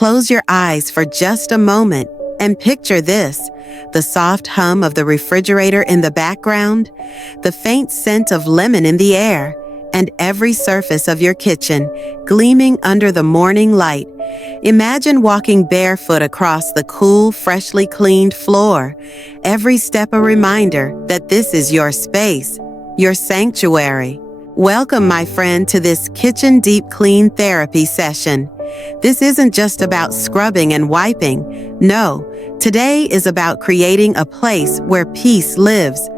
Close your eyes for just a moment and picture this: the soft hum of the refrigerator in the background, the faint scent of lemon in the air, and every surface of your kitchen gleaming under the morning light. Imagine walking barefoot across the cool, freshly cleaned floor, every step a reminder that this is your space, your sanctuary. Welcome, my friend, to this kitchen deep clean therapy session. This isn't just about scrubbing and wiping. No, today is about creating a place where peace lives.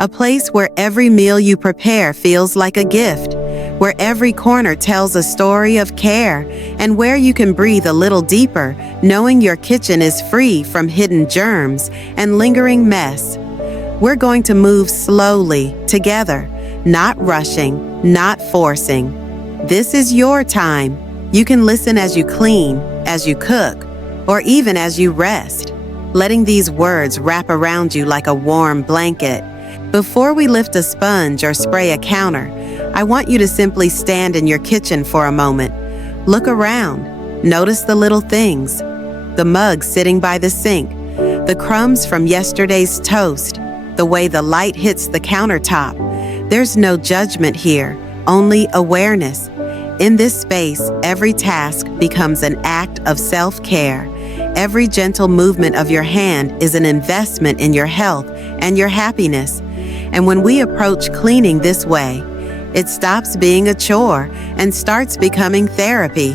A place where every meal you prepare feels like a gift, where every corner tells a story of care, and where you can breathe a little deeper, knowing your kitchen is free from hidden germs and lingering mess. We're going to move slowly, together, not rushing, not forcing. This is your time. You can listen as you clean, as you cook, or even as you rest, letting these words wrap around you like a warm blanket. Before we lift a sponge or spray a counter, I want you to simply stand in your kitchen for a moment. Look around. Notice the little things. The mug sitting by the sink, the crumbs from yesterday's toast, the way the light hits the countertop. There's no judgment here, only awareness. In this space, every task becomes an act of self-care. Every gentle movement of your hand is an investment in your health and your happiness. And when we approach cleaning this way, it stops being a chore and starts becoming therapy.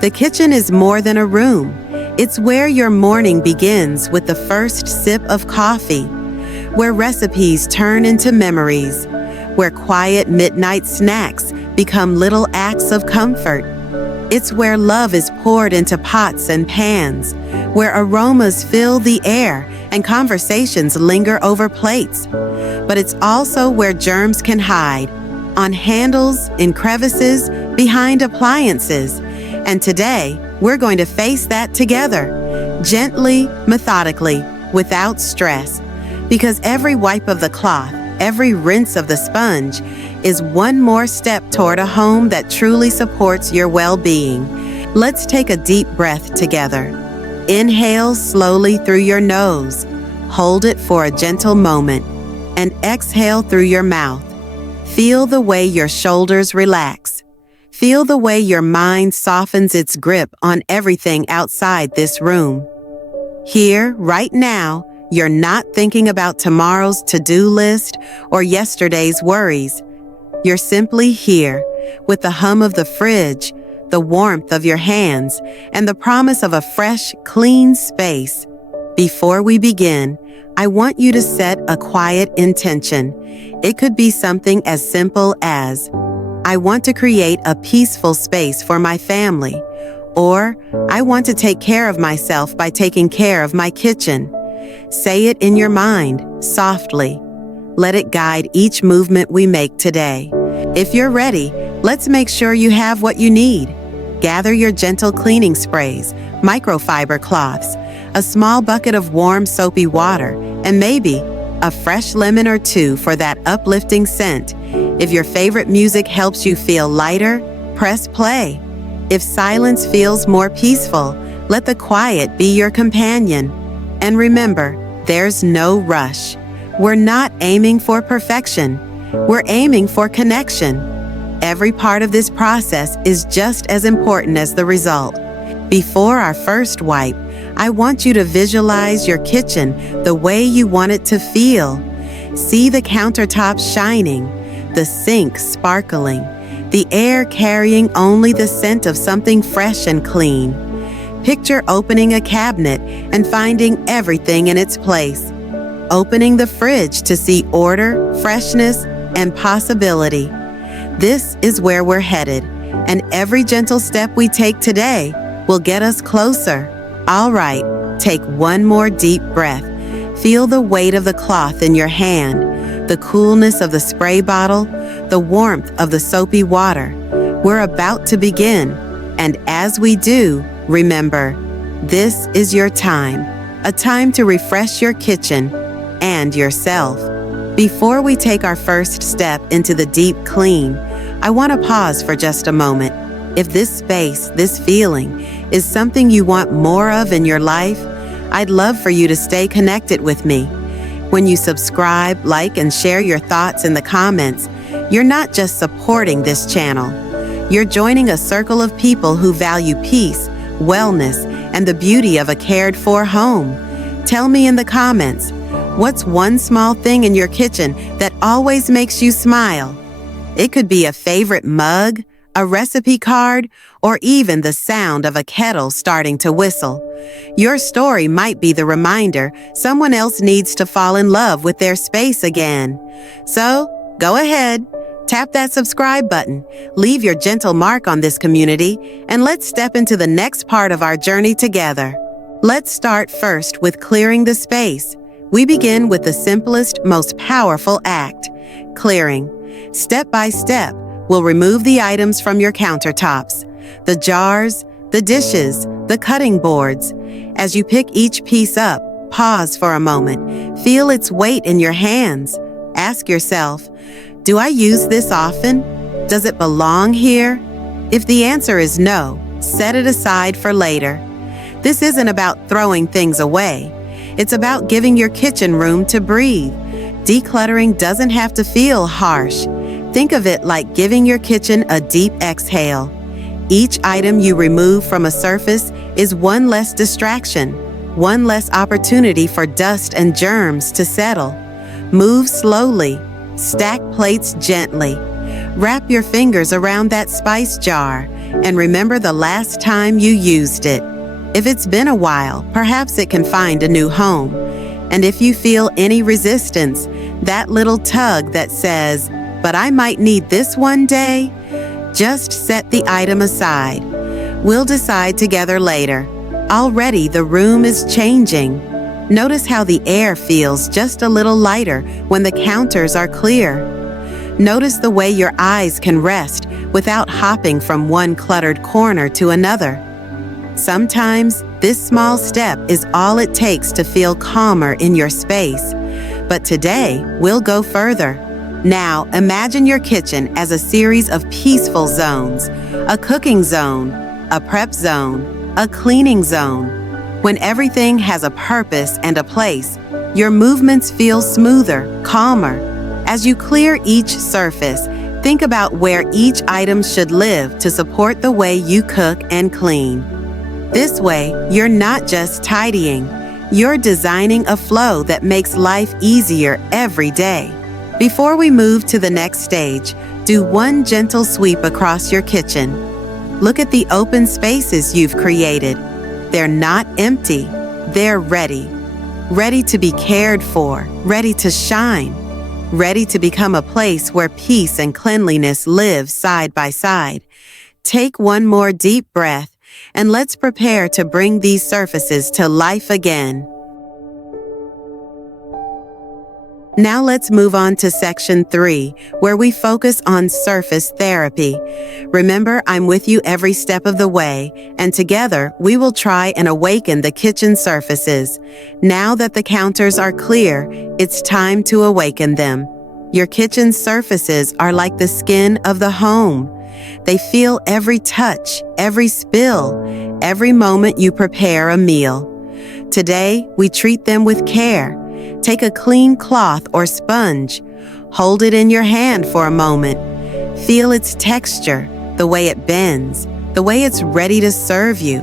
The kitchen is more than a room. It's where your morning begins with the first sip of coffee, where recipes turn into memories, where quiet midnight snacks become little acts of comfort. It's where love is poured into pots and pans, where aromas fill the air and conversations linger over plates. But it's also where germs can hide, on handles, in crevices, behind appliances. And today, we're going to face that together, gently, methodically, without stress. Because every wipe of the cloth, every rinse of the sponge is one more step toward a home that truly supports your well-being. Let's take a deep breath together. Inhale slowly through your nose. Hold it for a gentle moment. And exhale through your mouth. Feel the way your shoulders relax. Feel the way your mind softens its grip on everything outside this room. Here, right now, you're not thinking about tomorrow's to-do list or yesterday's worries. You're simply here with the hum of the fridge, the warmth of your hands, and the promise of a fresh, clean space. Before we begin, I want you to set a quiet intention. It could be something as simple as, I want to create a peaceful space for my family, or I want to take care of myself by taking care of my kitchen. Say it in your mind, softly. Let it guide each movement we make today. If you're ready, let's make sure you have what you need. Gather your gentle cleaning sprays, microfiber cloths, a small bucket of warm soapy water, and maybe a fresh lemon or two for that uplifting scent. If your favorite music helps you feel lighter, press play. If silence feels more peaceful, let the quiet be your companion. And remember, there's no rush. We're not aiming for perfection. We're aiming for connection. Every part of this process is just as important as the result. Before our first wipe, I want you to visualize your kitchen the way you want it to feel. See the countertops shining, the sink sparkling, the air carrying only the scent of something fresh and clean. Picture opening a cabinet and finding everything in its place. Opening the fridge to see order, freshness, and possibility. This is where we're headed, and every gentle step we take today will get us closer. All right, take one more deep breath. Feel the weight of the cloth in your hand, the coolness of the spray bottle, the warmth of the soapy water. We're about to begin, and as we do, remember, this is your time, a time to refresh your kitchen and yourself. Before we take our first step into the deep clean, I want to pause for just a moment. If this space, this feeling, is something you want more of in your life, I'd love for you to stay connected with me. When you subscribe, like, and share your thoughts in the comments, you're not just supporting this channel. You're joining a circle of people who value peace, wellness, and the beauty of a cared-for home. Tell me in the comments, what's one small thing in your kitchen that always makes you smile? It could be a favorite mug, a recipe card, or even the sound of a kettle starting to whistle. Your story might be the reminder someone else needs to fall in love with their space again. So, go ahead, tap that subscribe button, leave your gentle mark on this community, and let's step into the next part of our journey together. Let's start first with clearing the space. We begin with the simplest, most powerful act, clearing. Step by step, we'll remove the items from your countertops, the jars, the dishes, the cutting boards. As you pick each piece up, pause for a moment. Feel its weight in your hands. Ask yourself, do I use this often? Does it belong here? If the answer is no, set it aside for later. This isn't about throwing things away. It's about giving your kitchen room to breathe. Decluttering doesn't have to feel harsh. Think of it like giving your kitchen a deep exhale. Each item you remove from a surface is one less distraction, one less opportunity for dust and germs to settle. Move slowly. Stack plates gently. Wrap your fingers around that spice jar and remember the last time you used it. If it's been a while, perhaps it can find a new home. And if you feel any resistance, that little tug that says, "But I might need this one day," just set the item aside. We'll decide together later. Already the room is changing. Notice how the air feels just a little lighter when the counters are clear. Notice the way your eyes can rest without hopping from one cluttered corner to another. Sometimes this small step is all it takes to feel calmer in your space. But today, we'll go further. Now, imagine your kitchen as a series of peaceful zones, a cooking zone, a prep zone, a cleaning zone. When everything has a purpose and a place, your movements feel smoother, calmer. As you clear each surface, think about where each item should live to support the way you cook and clean. This way, you're not just tidying, you're designing a flow that makes life easier every day. Before we move to the next stage, do one gentle sweep across your kitchen. Look at the open spaces you've created. They're not empty, they're ready. Ready to be cared for, ready to shine, ready to become a place where peace and cleanliness live side by side. Take one more deep breath, and let's prepare to bring these surfaces to life again. Now let's move on to section 3, where we focus on surface therapy. Remember, I'm with you every step of the way, and together we will try and awaken the kitchen surfaces. Now that the counters are clear, it's time to awaken them. Your kitchen surfaces are like the skin of the home. They feel every touch, every spill, every moment you prepare a meal. Today, we treat them with care. Take a clean cloth or sponge. Hold it in your hand for a moment. Feel its texture, the way it bends, the way it's ready to serve you.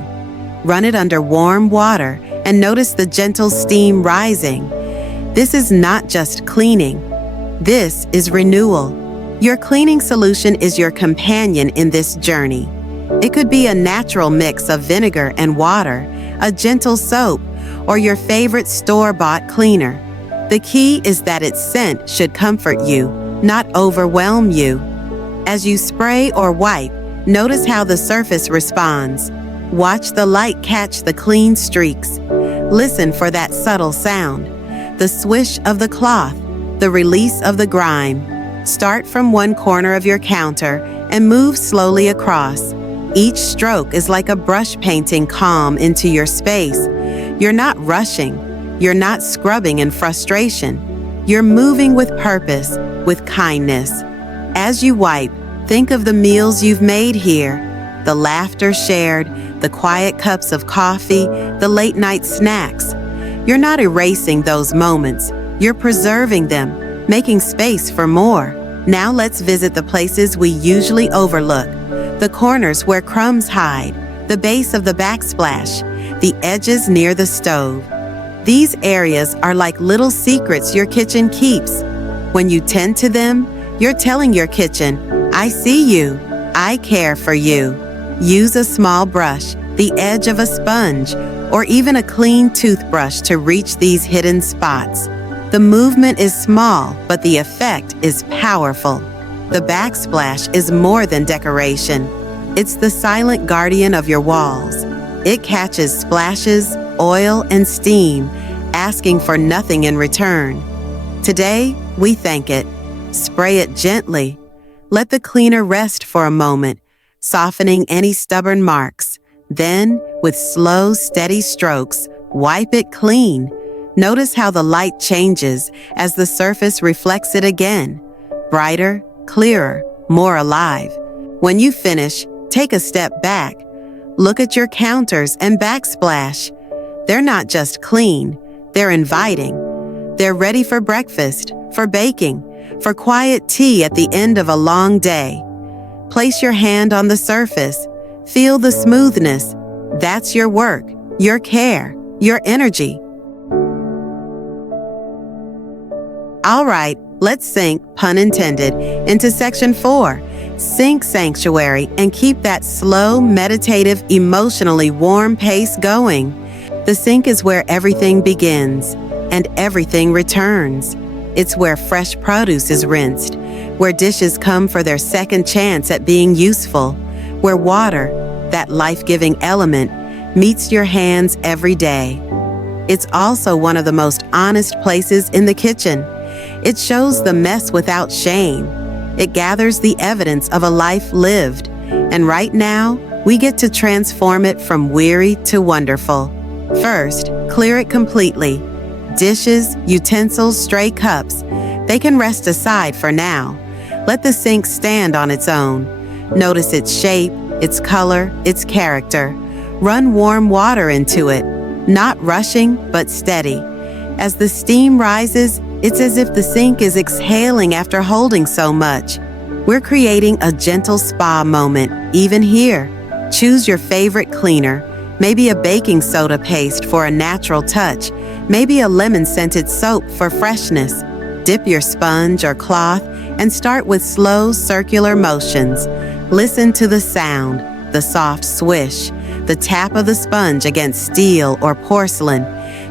Run it under warm water and notice the gentle steam rising. This is not just cleaning. This is renewal. Your cleaning solution is your companion in this journey. It could be a natural mix of vinegar and water, a gentle soap, or your favorite store-bought cleaner. The key is that its scent should comfort you, not overwhelm you. As you spray or wipe, notice how the surface responds. Watch the light catch the clean streaks. Listen for that subtle sound, the swish of the cloth, the release of the grime. Start from one corner of your counter and move slowly across. Each stroke is like a brush painting calm into your space. You're not rushing. You're not scrubbing in frustration. You're moving with purpose, with kindness. As you wipe, think of the meals you've made here. the laughter shared, the quiet cups of coffee, the late-night snacks. You're not erasing those moments. You're preserving them, making space for more. Now let's visit the places we usually overlook. The corners where crumbs hide, the base of the backsplash, the edges near the stove. These areas are like little secrets your kitchen keeps. When you tend to them, you're telling your kitchen, I see you, I care for you. Use a small brush, the edge of a sponge, or even a clean toothbrush to reach these hidden spots. The movement is small, but the effect is powerful. The backsplash is more than decoration. It's the silent guardian of your walls. It catches splashes, oil, and steam, asking for nothing in return. Today, we thank it. Spray it gently. Let the cleaner rest for a moment, softening any stubborn marks. Then, with slow, steady strokes, wipe it clean. Notice how the light changes as the surface reflects it again. Brighter, clearer, more alive. When you finish, take a step back. Look at your counters and backsplash. They're not just clean, they're inviting. They're ready for breakfast, for baking, for quiet tea at the end of a long day. Place your hand on the surface. Feel the smoothness. That's your work, your care, your energy. All right, let's sink, pun intended, into section 4. Sink sanctuary and keep that slow, meditative, emotionally warm pace going. The sink is where everything begins and everything returns. It's where fresh produce is rinsed, where dishes come for their second chance at being useful, where water, that life-giving element, meets your hands every day. It's also one of the most honest places in the kitchen. It shows the mess without shame. It gathers the evidence of a life lived, and right now, we get to transform it from weary to wonderful. First, clear it completely. Dishes, utensils, stray cups, they can rest aside for now. Let the sink stand on its own. Notice its shape, its color, its character. Run warm water into it, not rushing, but steady. As the steam rises, it's as if the sink is exhaling after holding so much. We're creating a gentle spa moment, even here. Choose your favorite cleaner, maybe a baking soda paste for a natural touch, maybe a lemon-scented soap for freshness. Dip your sponge or cloth and start with slow circular motions. Listen to the sound, the soft swish, the tap of the sponge against steel or porcelain.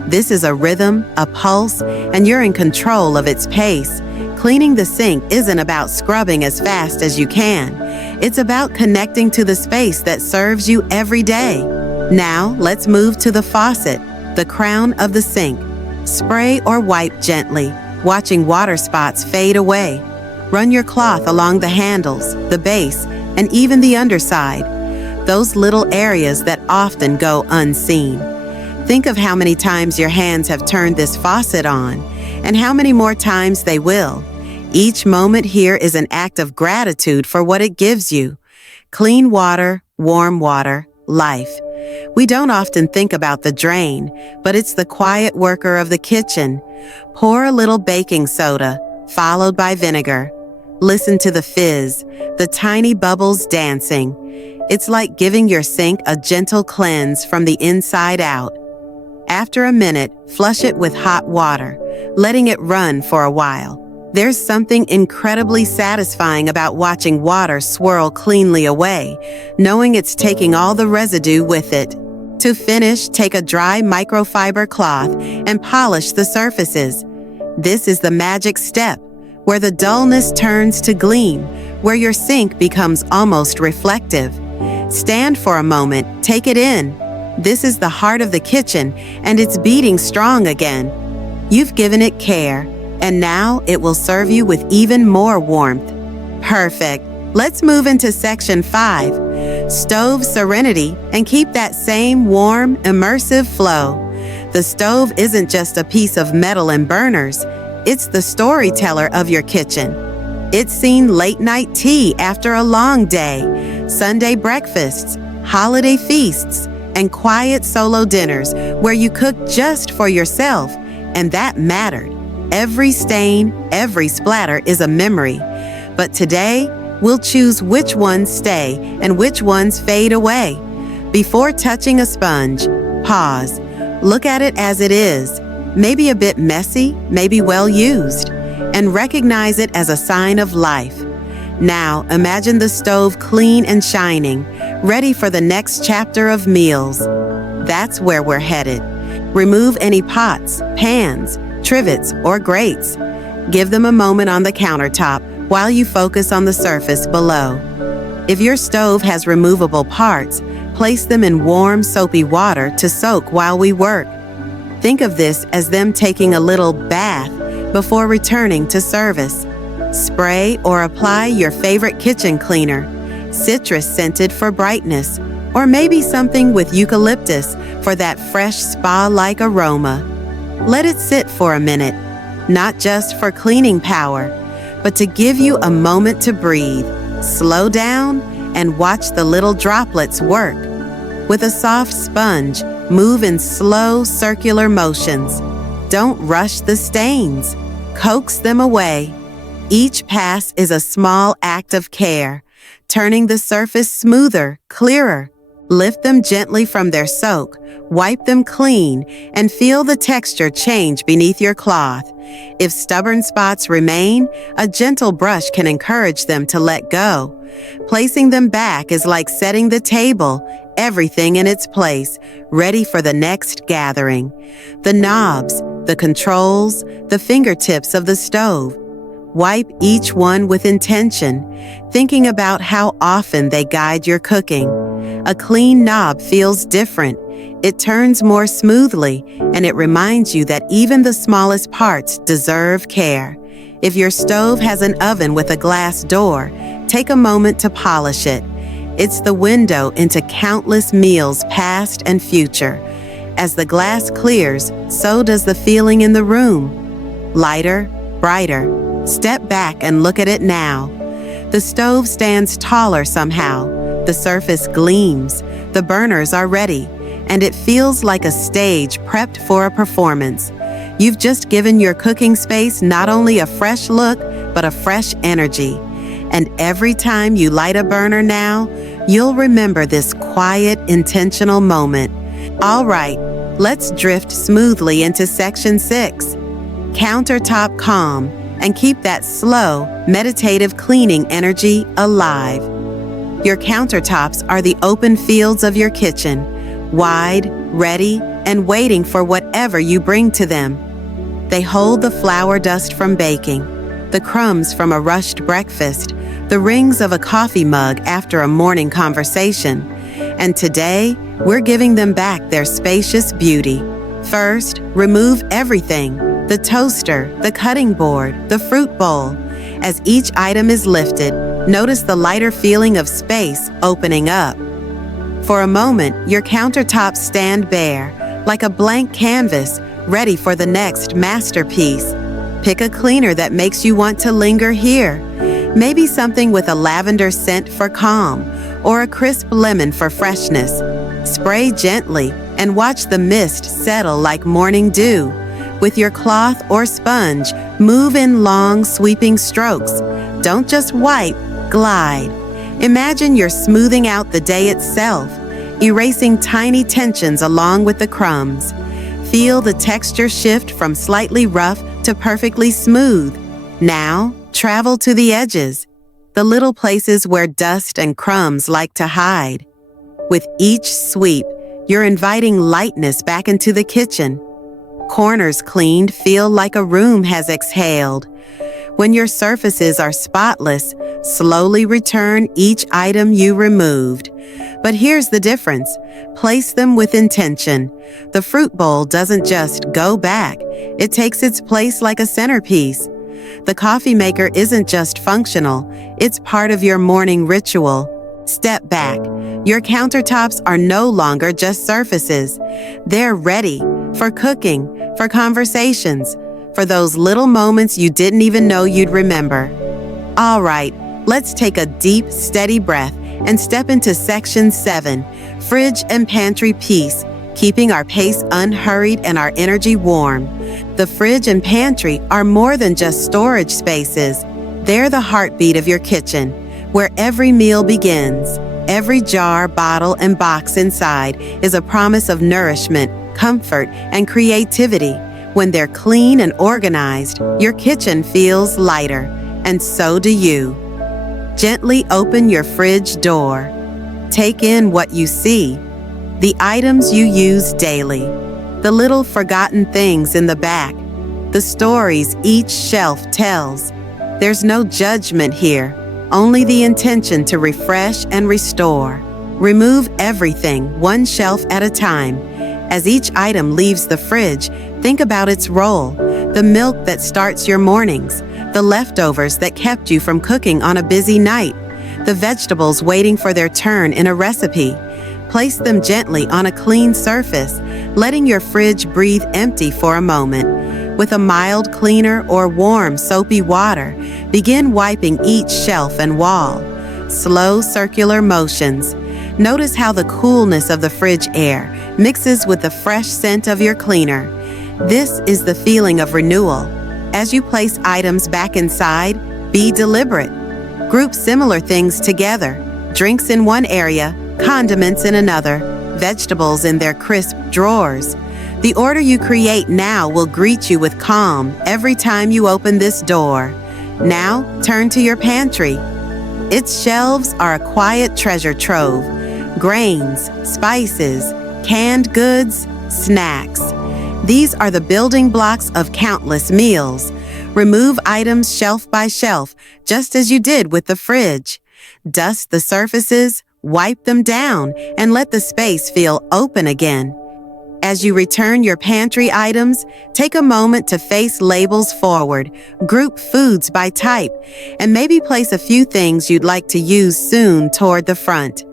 This is a rhythm, a pulse, and you're in control of its pace. Cleaning the sink isn't about scrubbing as fast as you can. It's about connecting to the space that serves you every day. Now, let's move to the faucet, the crown of the sink. Spray or wipe gently, watching water spots fade away. Run your cloth along the handles, the base, and even the underside. Those little areas that often go unseen. Think of how many times your hands have turned this faucet on, and how many more times they will. Each moment here is an act of gratitude for what it gives you. Clean water, warm water, life. We don't often think about the drain, but it's the quiet worker of the kitchen. Pour a little baking soda, followed by vinegar. Listen to the fizz, the tiny bubbles dancing. It's like giving your sink a gentle cleanse from the inside out. After a minute, flush it with hot water, letting it run for a while. There's something incredibly satisfying about watching water swirl cleanly away, knowing it's taking all the residue with it. To finish, take a dry microfiber cloth and polish the surfaces. This is the magic step, where the dullness turns to gleam, where your sink becomes almost reflective. Stand for a moment, take it in. This is the heart of the kitchen, and it's beating strong again. You've given it care, and now it will serve you with even more warmth. Perfect. Let's move into section 5, stove serenity, and keep that same warm, immersive flow. The stove isn't just a piece of metal and burners, it's the storyteller of your kitchen. It's seen late-night tea after a long day, Sunday breakfasts, holiday feasts, and quiet solo dinners where you cook just for yourself, and that mattered. Every stain, every splatter is a memory. But today, we'll choose which ones stay and which ones fade away. Before touching a sponge, pause. Look at it as it is, maybe a bit messy, maybe well used, and recognize it as a sign of life. Now, imagine the stove clean and shining, ready for the next chapter of meals. That's where we're headed. Remove any pots, pans, trivets, or grates. Give them a moment on the countertop while you focus on the surface below. If your stove has removable parts, place them in warm, soapy water to soak while we work. Think of this as them taking a little bath before returning to service. Spray or apply your favorite kitchen cleaner, citrus-scented for brightness, or maybe something with eucalyptus for that fresh spa-like aroma. Let it sit for a minute, not just for cleaning power, but to give you a moment to breathe, slow down, and watch the little droplets work. With a soft sponge, move in slow circular motions. Don't rush the stains. Coax them away. Each pass is a small act of care, turning the surface smoother, clearer. Lift them gently from their soak, wipe them clean, and feel the texture change beneath your cloth. If stubborn spots remain, a gentle brush can encourage them to let go. Placing them back is like setting the table, everything in its place, ready for the next gathering. The knobs, the controls, the fingertips of the stove. Wipe each one with intention, thinking about how often they guide your cooking. A clean knob feels different. It turns more smoothly, and it reminds you that even the smallest parts deserve care. If your stove has an oven with a glass door, take a moment to polish it. It's the window into countless meals past and future. As the glass clears, so does the feeling in the room. Lighter, brighter. Step back and look at it now. The stove stands taller somehow. The surface gleams. The burners are ready. And it feels like a stage prepped for a performance. You've just given your cooking space not only a fresh look, but a fresh energy. And every time you light a burner now, you'll remember this quiet, intentional moment. All right, let's drift smoothly into Section 6. Countertop calm, and keep that slow, meditative cleaning energy alive. Your countertops are the open fields of your kitchen, wide, ready, and waiting for whatever you bring to them. They hold the flour dust from baking, the crumbs from a rushed breakfast, the rings of a coffee mug after a morning conversation. And today, we're giving them back their spacious beauty. First, remove everything: the toaster, the cutting board, the fruit bowl. As each item is lifted, notice the lighter feeling of space opening up. For a moment, your countertops stand bare, like a blank canvas, ready for the next masterpiece. Pick a cleaner that makes you want to linger here. Maybe something with a lavender scent for calm, or a crisp lemon for freshness. Spray gently and watch the mist settle like morning dew. With your cloth or sponge, move in long, sweeping strokes. Don't just wipe, glide. Imagine you're smoothing out the day itself, erasing tiny tensions along with the crumbs. Feel the texture shift from slightly rough to perfectly smooth. Now, travel to the edges, the little places where dust and crumbs like to hide. With each sweep, you're inviting lightness back into the kitchen. Corners cleaned feel like a room has exhaled. When your surfaces are spotless, slowly return each item you removed. But here's the difference. Place them with intention. The fruit bowl doesn't just go back. It takes its place like a centerpiece. The coffee maker isn't just functional. It's part of your morning ritual. Step back. Your countertops are no longer just surfaces. They're ready for cooking, for conversations, for those little moments you didn't even know you'd remember. All right, let's take a deep, steady breath and step into Section 7, Fridge and Pantry Peace, keeping our pace unhurried and our energy warm. The fridge and pantry are more than just storage spaces. They're the heartbeat of your kitchen, where every meal begins. Every jar, bottle, and box inside is a promise of nourishment, comfort, and creativity. When they're clean and organized, your kitchen feels lighter, and so do you. Gently open your fridge door. Take in what you see. The items you use daily, the little forgotten things in the back, the stories each shelf tells. There's no judgment here, only the intention to refresh and restore. Remove everything one shelf at a time. As each item leaves the fridge, think about its role: the milk that starts your mornings, the leftovers that kept you from cooking on a busy night, the vegetables waiting for their turn in a recipe. Place them gently on a clean surface, letting your fridge breathe empty for a moment. With a mild cleaner or warm, soapy water, begin wiping each shelf and wall. Slow circular motions. Notice how the coolness of the fridge air mixes with the fresh scent of your cleaner. This is the feeling of renewal. As you place items back inside, be deliberate. Group similar things together. Drinks in one area, condiments in another, vegetables in their crisp drawers. The order you create now will greet you with calm every time you open this door. Now, turn to your pantry. Its shelves are a quiet treasure trove. Grains, spices, canned goods, snacks. These are the building blocks of countless meals. Remove items shelf by shelf, just as you did with the fridge. Dust the surfaces, wipe them down, and let the space feel open again. As you return your pantry items, take a moment to face labels forward, group foods by type, and maybe place a few things you'd like to use soon toward the front.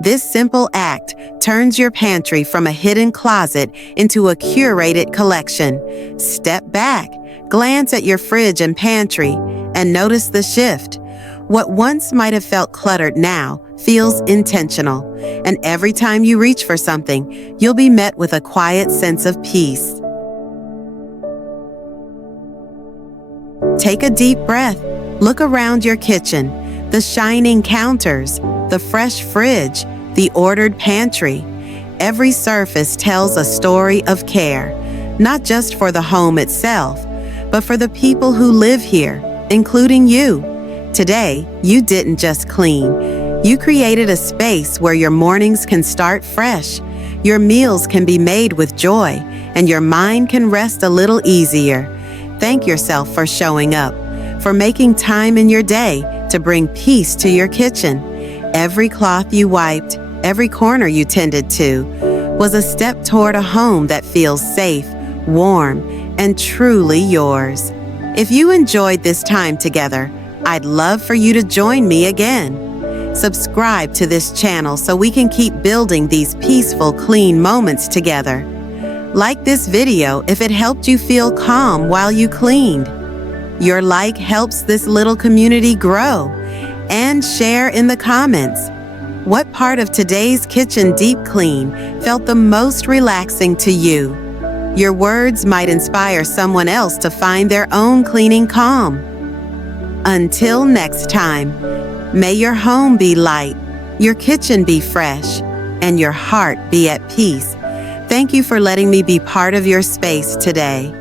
This simple act turns your pantry from a hidden closet into a curated collection. Step back, glance at your fridge and pantry, and notice the shift. What once might have felt cluttered now feels intentional, and every time you reach for something, you'll be met with a quiet sense of peace. Take a deep breath. Look around your kitchen. The shining counters, the fresh fridge, the ordered pantry. Every surface tells a story of care, not just for the home itself, but for the people who live here, including you. Today, you didn't just clean. You created a space where your mornings can start fresh, your meals can be made with joy, and your mind can rest a little easier. Thank yourself for showing up, for making time in your day to bring peace to your kitchen. Every cloth you wiped, every corner you tended to, was a step toward a home that feels safe, warm, and truly yours. If you enjoyed this time together, I'd love for you to join me again. Subscribe to this channel so we can keep building these peaceful, clean moments together. Like this video if it helped you feel calm while you cleaned. Your like helps this little community grow. And share in the comments. What part of today's kitchen deep clean felt the most relaxing to you? Your words might inspire someone else to find their own cleaning calm. Until next time, may your home be light, your kitchen be fresh, and your heart be at peace. Thank you for letting me be part of your space today.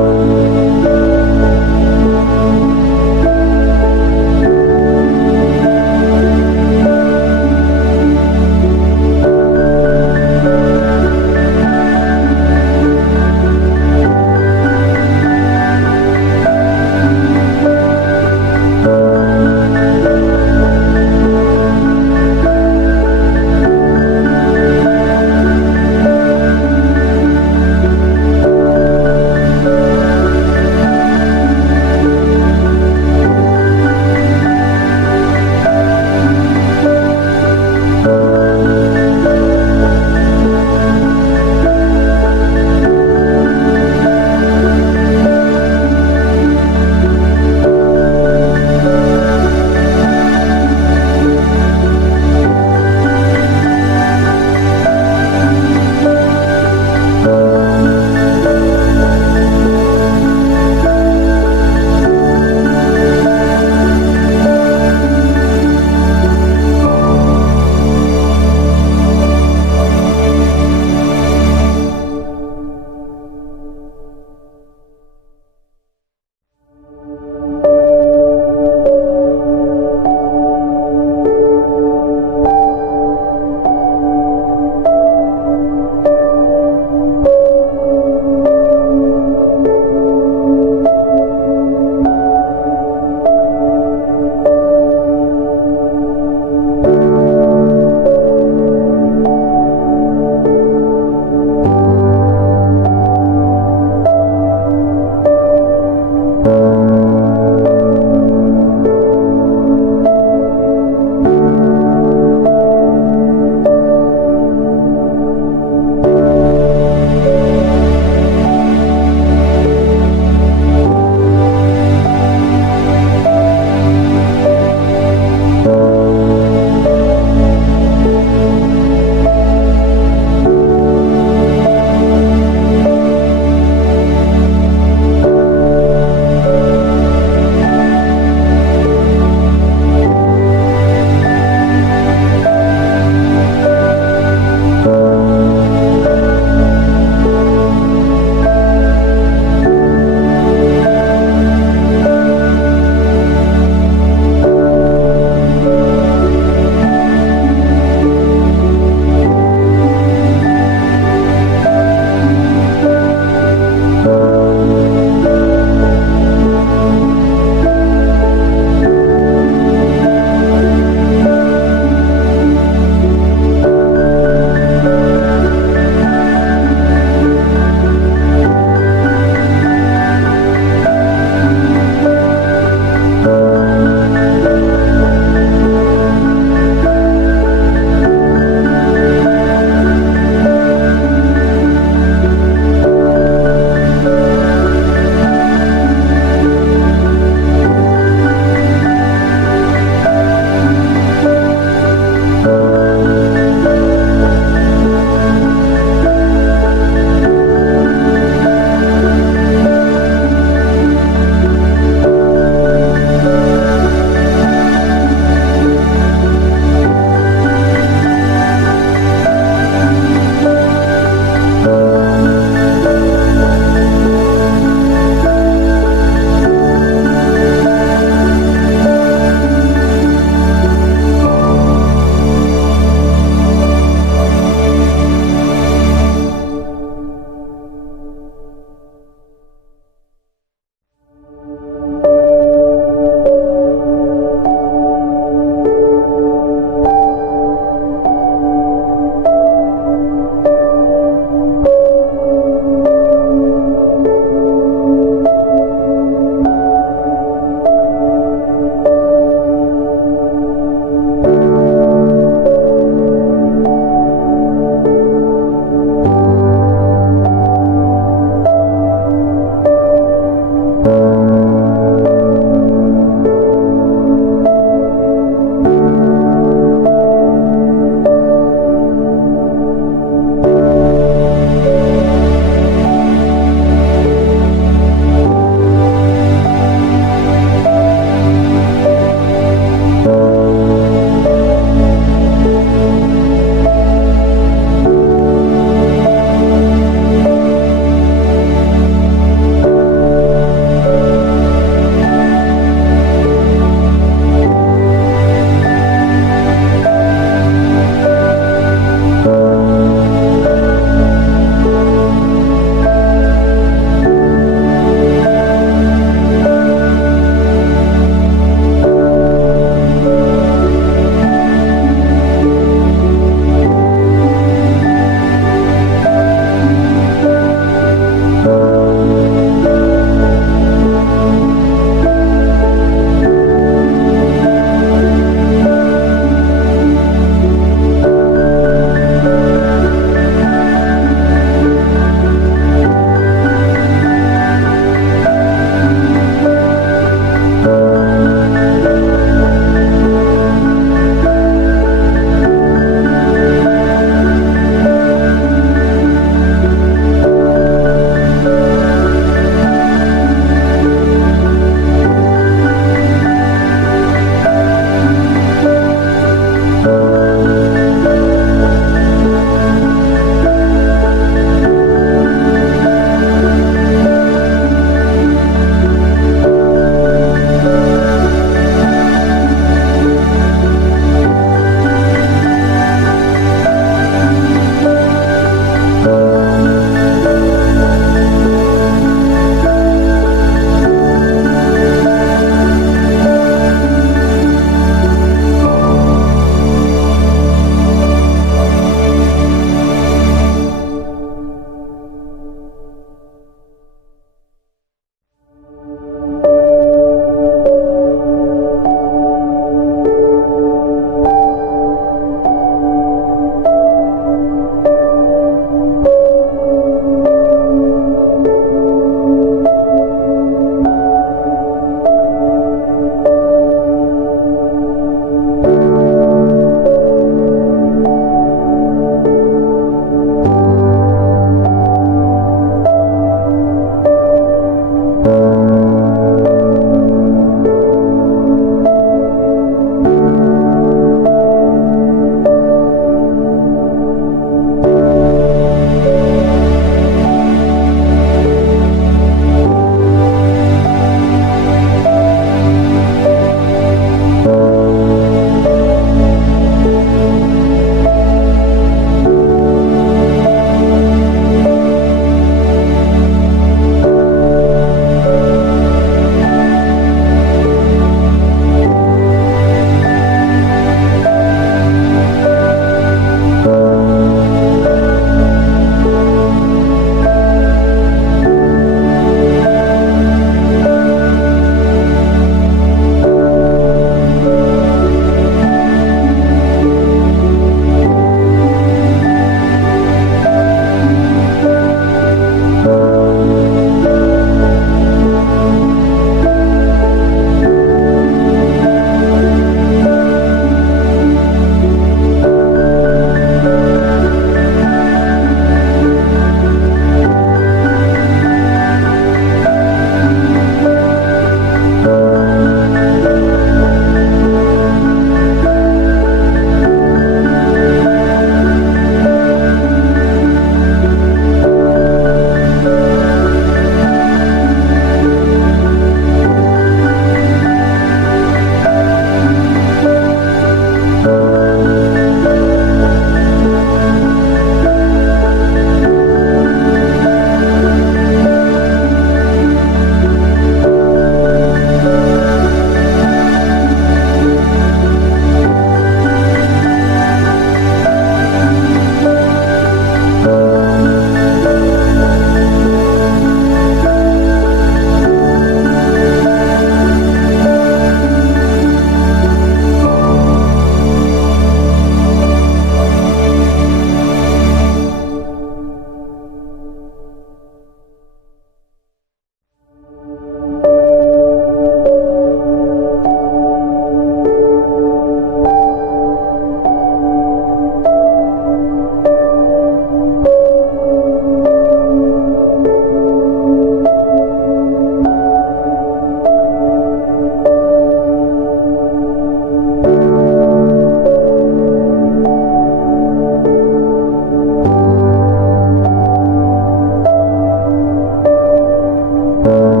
you.